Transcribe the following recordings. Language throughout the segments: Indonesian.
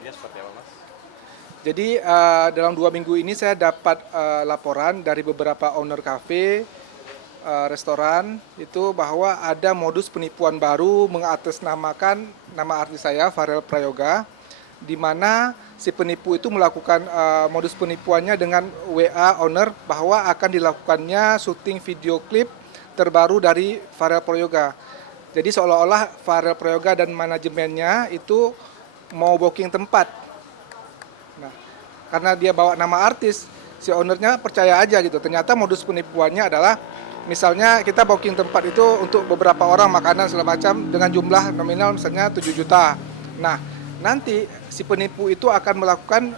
kronologinya seperti apa, Mas? Jadi dalam 2 minggu ini saya dapat laporan dari beberapa owner cafe, restoran itu bahwa ada modus penipuan baru mengatasnamakan nama artis saya Farel Prayoga, di mana si penipu itu melakukan modus penipuannya dengan WA owner bahwa akan dilakukannya syuting video klip terbaru dari Farel Prayoga. Jadi seolah-olah Farel Prayoga dan manajemennya itu mau booking tempat. Nah, karena dia bawa nama artis, si ownernya percaya aja gitu. Ternyata modus penipuannya adalah misalnya kita booking tempat itu untuk beberapa orang makanan segala macam dengan jumlah nominal misalnya 7 juta. Nah, nanti si penipu itu akan melakukan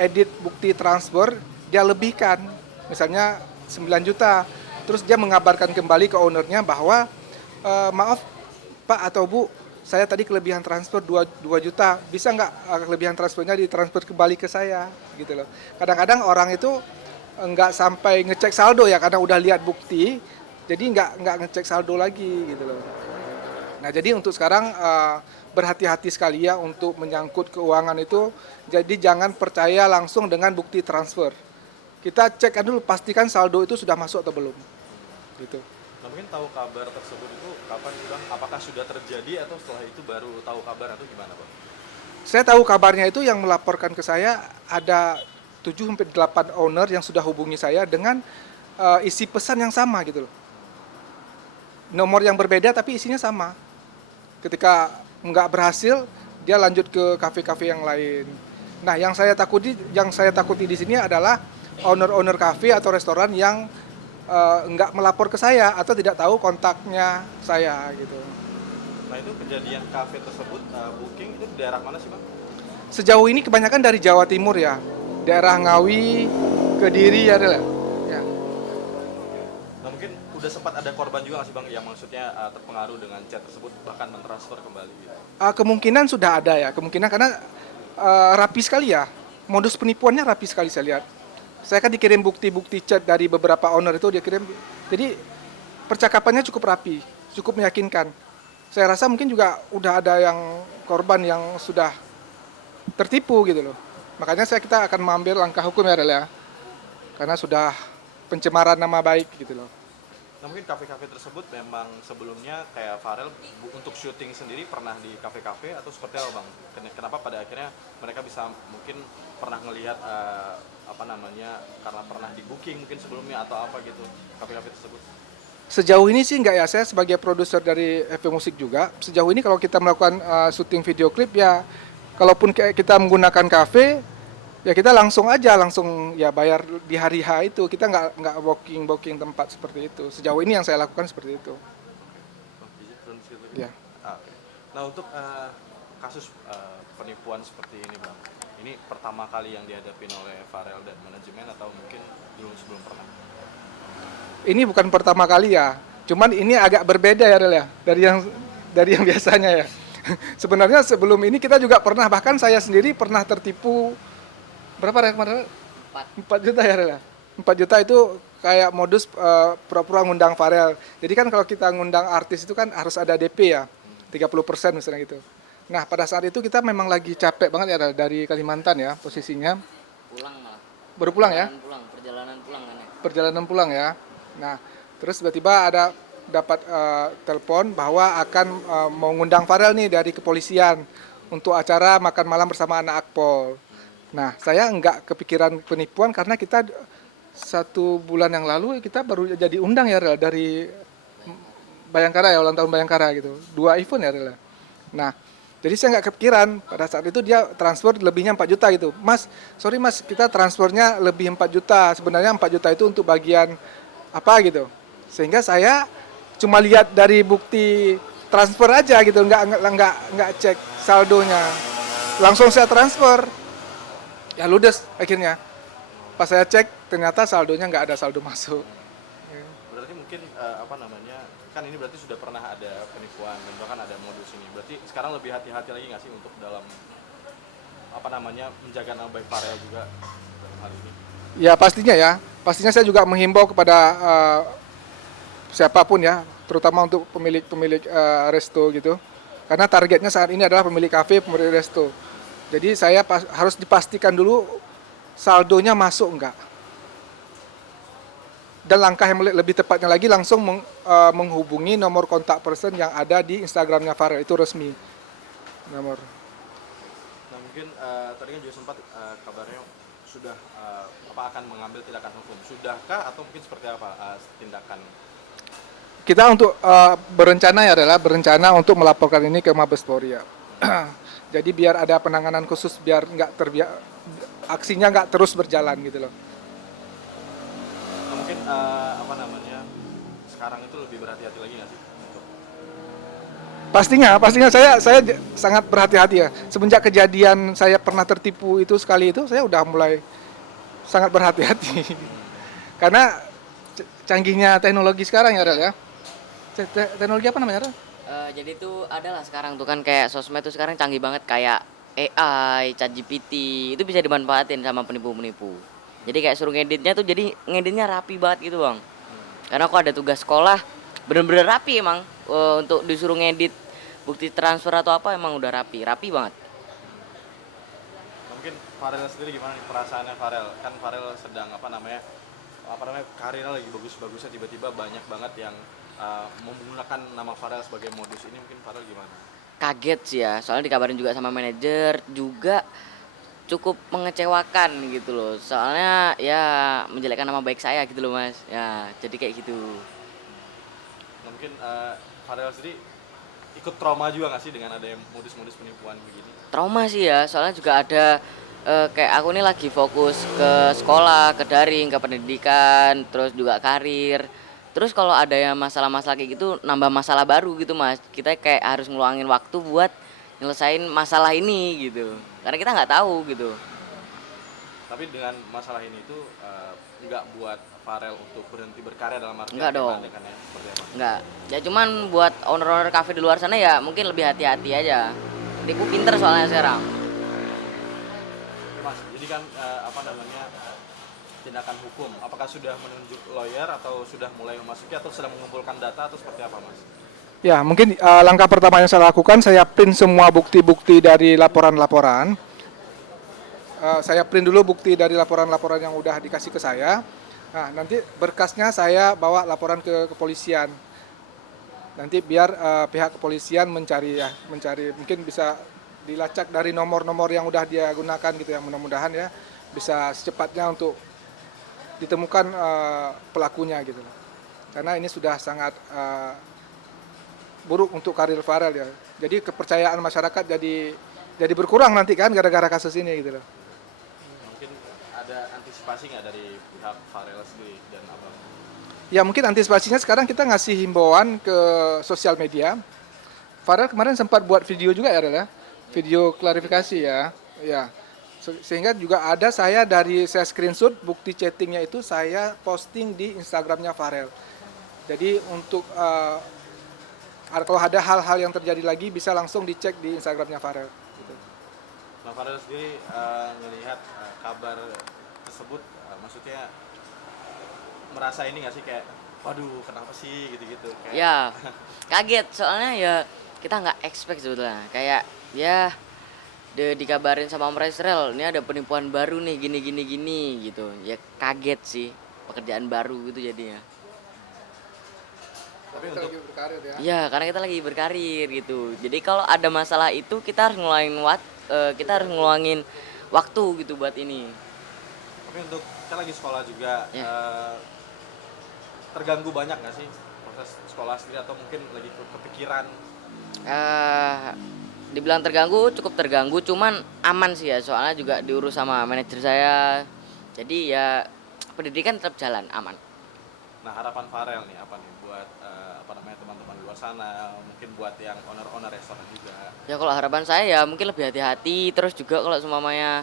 edit bukti transfer, dia lebihkan misalnya 9 juta. Terus dia mengabarkan kembali ke ownernya bahwa maaf Pak atau Bu, saya tadi kelebihan transfer 2 juta, bisa nggak kelebihan transfernya ditransfer kembali ke saya gitu loh. Kadang-kadang orang itu nggak sampai ngecek saldo ya karena udah lihat bukti, jadi nggak ngecek saldo lagi gitu loh. Nah jadi untuk sekarang berhati-hati sekali ya untuk menyangkut keuangan itu, jadi jangan percaya langsung dengan bukti transfer. Kita cek dulu pastikan saldo itu sudah masuk atau belum gitu. Nah, mungkin tahu kabar tersebut itu kapan sih, Bang? Apakah sudah terjadi atau setelah itu baru tahu kabar atau gimana, Bang? Saya tahu kabarnya itu yang melaporkan ke saya ada 7 sampai 8 owner yang sudah hubungi saya dengan isi pesan yang sama gitu loh. Nomor yang berbeda tapi isinya sama. Ketika nggak berhasil, dia lanjut ke kafe-kafe yang lain. Nah, yang saya takuti di sini adalah owner-owner kafe atau restoran yang nggak melapor ke saya atau tidak tahu kontaknya saya gitu. Nah, itu kejadian kafe tersebut booking itu di daerah mana sih, Bang? Sejauh ini kebanyakan dari Jawa Timur ya, daerah Ngawi, Kediri ya adalah. Ya. Nah, mungkin udah sempat ada korban juga nggak sih, Bang, yang maksudnya terpengaruh dengan chat tersebut bahkan mentransfer kembali gitu? Kemungkinan sudah ada ya, kemungkinan karena rapi sekali ya, modus penipuannya rapi sekali saya lihat. Saya kan dikirim bukti-bukti chat dari beberapa owner itu dia kirim, jadi percakapannya cukup rapi, cukup meyakinkan. Saya rasa mungkin juga udah ada yang korban yang sudah tertipu gitu loh. Makanya kita akan mengambil langkah hukum ya Rel ya, karena sudah pencemaran nama baik gitu loh. Nah, mungkin kafe-kafe tersebut memang sebelumnya kayak Farel untuk syuting sendiri pernah di kafe-kafe atau seperti apa, Bang? Kenapa pada akhirnya mereka bisa mungkin pernah ngelihat apa namanya karena pernah di booking mungkin sebelumnya atau apa gitu kafe-kafe tersebut? Sejauh ini sih enggak ya, saya sebagai produser dari FP Musik juga, sejauh ini kalau kita melakukan syuting video klip ya, kalaupun kita menggunakan kafe, ya kita langsung ya bayar di hari H itu, kita nggak booking tempat seperti itu. Sejauh ini yang saya lakukan seperti itu. Oh, izin, belum disitu lagi. Ya. Oke. Nah, untuk kasus penipuan seperti ini, Bang, ini pertama kali yang dihadapin oleh Farel dan manajemen atau mungkin sebelum pernah? Ini bukan pertama kali ya, cuman ini agak berbeda ya Rel ya, dari yang biasanya ya. Sebenarnya sebelum ini kita juga pernah, bahkan saya sendiri pernah tertipu berapa ya kemarin? 4 juta ya Rel ya. 4 juta itu kayak modus pura-pura ngundang Farel. Jadi kan kalau kita ngundang artis itu kan harus ada DP ya, 30% misalnya gitu. Nah pada saat itu kita memang lagi capek banget ya Rel, dari Kalimantan ya posisinya. Pulang malah. Baru pulang ya? Perjalanan pulang kan ya. Perjalanan pulang ya. Nah, terus tiba-tiba ada dapat telepon bahwa akan mau ngundang Farel nih dari kepolisian untuk acara makan malam bersama anak Akpol. Nah, saya nggak kepikiran penipuan karena kita 1 bulan yang lalu kita baru jadi undang ya Rel, dari Bayangkara ya, ulang tahun Bayangkara gitu. 2 event ya Rel. Nah, jadi saya nggak kepikiran, pada saat itu dia transfer lebihnya 4 juta gitu. Mas, sorry mas, kita transfernya lebih 4 juta. Sebenarnya 4 juta itu untuk bagian apa gitu. Sehingga saya cuma lihat dari bukti transfer aja gitu, nggak cek saldonya. Langsung saya transfer. Ya ludes akhirnya. Pas saya cek ternyata saldonya nggak ada saldo masuk. Berarti mungkin apa namanya kan ini berarti sudah pernah ada penipuan dan bahkan ada modus ini. Berarti sekarang lebih hati-hati lagi nggak sih untuk dalam apa namanya menjaga nama baik Farel juga dalam hal ini? Ya pastinya ya. Pastinya saya juga menghimbau kepada siapapun ya, terutama untuk pemilik resto gitu. Karena targetnya saat ini adalah pemilik kafe, pemilik resto. Jadi saya harus dipastikan dulu saldonya masuk enggak. Dan langkah yang lebih tepatnya lagi langsung menghubungi nomor kontak person yang ada di Instagramnya Farel, itu resmi nomor. Nah mungkin tadi kan juga sempat kabarnya sudah apa akan mengambil tindakan hukum. Sudahkah atau mungkin seperti apa tindakan? Kita untuk berencana untuk melaporkan ini ke Mabes Polri ya. Jadi biar ada penanganan khusus, biar aksinya nggak terus berjalan gitu loh. Nah, mungkin apa namanya sekarang itu lebih berhati-hati lagi nggak sih? Pastinya saya sangat berhati-hati ya. Semenjak kejadian saya pernah tertipu itu sekali itu, saya udah mulai sangat berhati-hati. Karena canggihnya teknologi sekarang ya, Rel ya. Teknologi apa namanya, Rel? Jadi tuh adalah sekarang tuh kan kayak sosmed tuh sekarang canggih banget kayak AI, ChatGPT itu bisa dimanfaatin sama penipu-penipu. Jadi kayak suruh ngeditnya tuh jadi ngeditnya rapi banget gitu bang. Karena aku ada tugas sekolah bener-bener rapi emang untuk disuruh ngedit bukti transfer atau apa emang udah rapi banget. Mungkin Farel sendiri gimana nih perasaannya Farel? Kan Farel sedang apa namanya karirnya lagi bagus-bagusnya tiba-tiba banyak banget yang menggunakan nama Farel sebagai modus ini mungkin Farel gimana? Kaget sih ya, soalnya dikabarin juga sama manajer juga cukup mengecewakan gitu loh. Soalnya ya menjelekkan nama baik saya gitu loh mas. Ya jadi kayak gitu. Nah, mungkin Farel sendiri ikut trauma juga nggak sih dengan ada yang modus-modus penipuan begini? Trauma sih ya, soalnya juga ada kayak aku nih lagi fokus ke sekolah, ke daring, ke pendidikan, terus juga karir. Terus kalau ada yang masalah-masalah kayak gitu, nambah masalah baru gitu mas. Kita kayak harus ngeluangin waktu buat nyelesain masalah ini gitu. Karena kita nggak tahu gitu. Tapi dengan masalah ini itu nggak buat Farel untuk berhenti berkarya dalam artian Enggak dong. kan ya seperti apa? Enggak. Ya cuman buat owner-owner cafe di luar sana ya mungkin lebih hati-hati aja. Tipu pinter soalnya sekarang. Mas, jadi kan apa namanya tindakan hukum, apakah sudah menunjuk lawyer atau sudah mulai memasuki atau sedang mengumpulkan data atau seperti apa mas? Ya, mungkin langkah pertama yang saya lakukan, saya print semua bukti-bukti dari laporan-laporan. Saya print dulu bukti dari laporan-laporan yang udah dikasih ke saya. Nah, nanti berkasnya saya bawa laporan ke kepolisian. Nanti biar pihak kepolisian mencari mungkin bisa dilacak dari nomor-nomor yang udah dia gunakan gitu ya. Mudah-mudahan ya bisa secepatnya untuk ditemukan pelakunya gitu. Karena ini sudah sangat buruk untuk karir Farel ya. Jadi kepercayaan masyarakat jadi berkurang nanti kan gara-gara kasus ini gitu loh. Mungkin ada antisipasi nggak dari pihak Farel sendiri dan abang? Ya mungkin antisipasinya sekarang kita ngasih himbauan ke sosial media. Farel kemarin sempat buat video juga ya, Rel ya. Video klarifikasi ya. Ya. Sehingga juga ada saya screenshot bukti chattingnya itu saya posting di Instagramnya Farel. Jadi untuk kalau ada hal-hal yang terjadi lagi bisa langsung dicek di Instagramnya Farel. Gitu. Nah Farel sendiri melihat kabar tersebut, maksudnya merasa ini nggak sih kayak, waduh kenapa sih gitu-gitu? Kayak... Ya, kaget soalnya ya kita nggak expect sebetulnya. Kayak ya dikabarin sama Om Resrel, ini ada penipuan baru nih gini gitu. Ya kaget sih, pekerjaan baru gitu jadinya. Tapi untuk berkarir ya. Ya, karena kita lagi berkarir gitu. Jadi kalau ada masalah itu kita harus ngeluangin waktu gitu buat ini. Tapi untuk kita lagi sekolah juga, Ya. terganggu banyak nggak sih proses sekolah sendiri atau mungkin lagi kepikiran? Dibilang terganggu, cukup terganggu, cuman aman sih ya. Soalnya juga diurus sama manajer saya. Jadi ya pendidikan tetap jalan aman. Nah harapan Farel nih apa nih buat apa namanya teman-teman di luar sana, mungkin buat yang owner restoran juga. Ya kalau harapan saya ya mungkin lebih hati-hati. Terus juga kalau semuanya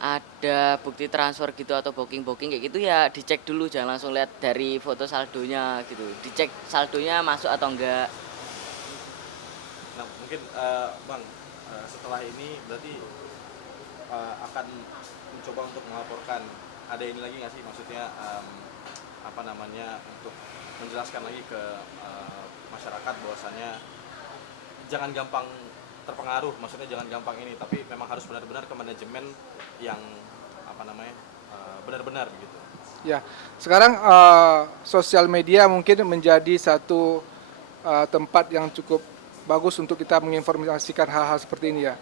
ada bukti transfer gitu atau booking kayak gitu ya dicek dulu, jangan langsung lihat dari foto saldonya gitu. Dicek saldonya masuk atau enggak. Nah mungkin bang setelah ini berarti akan mencoba untuk melaporkan. Ada ini lagi nggak sih maksudnya apa namanya untuk menjelaskan lagi ke masyarakat bahwasannya jangan gampang terpengaruh, maksudnya jangan gampang ini, tapi memang harus benar-benar ke manajemen yang apa namanya benar-benar gitu. Ya, sekarang sosial media mungkin menjadi satu tempat yang cukup bagus untuk kita menginformasikan hal-hal seperti ini ya.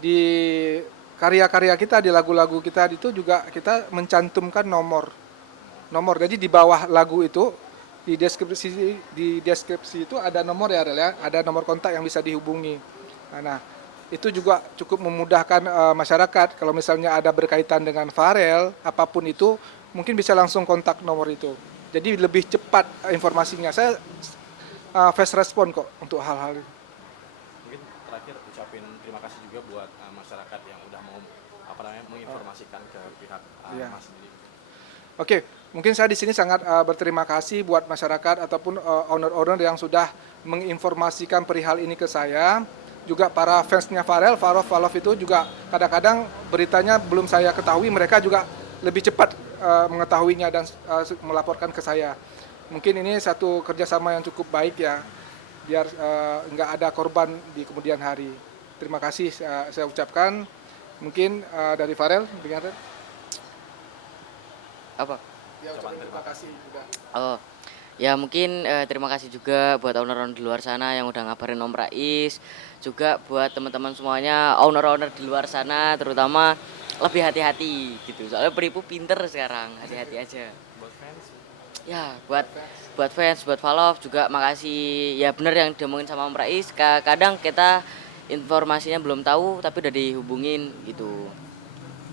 Di karya-karya kita, di lagu-lagu kita itu juga kita mencantumkan nomor. Jadi di bawah lagu itu di deskripsi itu ada nomor ya, Rel, ya, ada nomor kontak yang bisa dihubungi. Nah, itu juga cukup memudahkan masyarakat kalau misalnya ada berkaitan dengan Farel, apapun itu mungkin bisa langsung kontak nomor itu. Jadi lebih cepat informasinya. Saya fast respon kok untuk hal-hal ini. Mungkin terakhir ucapin terima kasih juga buat masyarakat yang udah mau apa namanya menginformasikan ke pihak Iya. Mas sendiri. Oke, mungkin saya di sini sangat berterima kasih buat masyarakat ataupun owner-owner yang sudah menginformasikan perihal ini ke saya. Juga para fansnya Farel, Farov itu juga kadang-kadang beritanya belum saya ketahui, mereka juga lebih cepat mengetahuinya dan melaporkan ke saya. Mungkin ini satu kerjasama yang cukup baik ya, biar nggak ada korban di kemudian hari. Terima kasih saya ucapkan. Mungkin dari Farel, dengar. Apa? Ya, ucapkan terima kasih juga. Oh, ya mungkin terima kasih juga buat owner-owner di luar sana yang udah ngabarin Om Rais, juga buat teman-teman semuanya, owner-owner di luar sana terutama lebih hati-hati gitu. Soalnya penipu pinter sekarang, hati-hati aja. Buat fans, Ya, buat fans, buat Valov juga makasih. Ya bener yang diomongin sama Om Rais, kadang kita informasinya belum tahu tapi udah dihubungin gitu.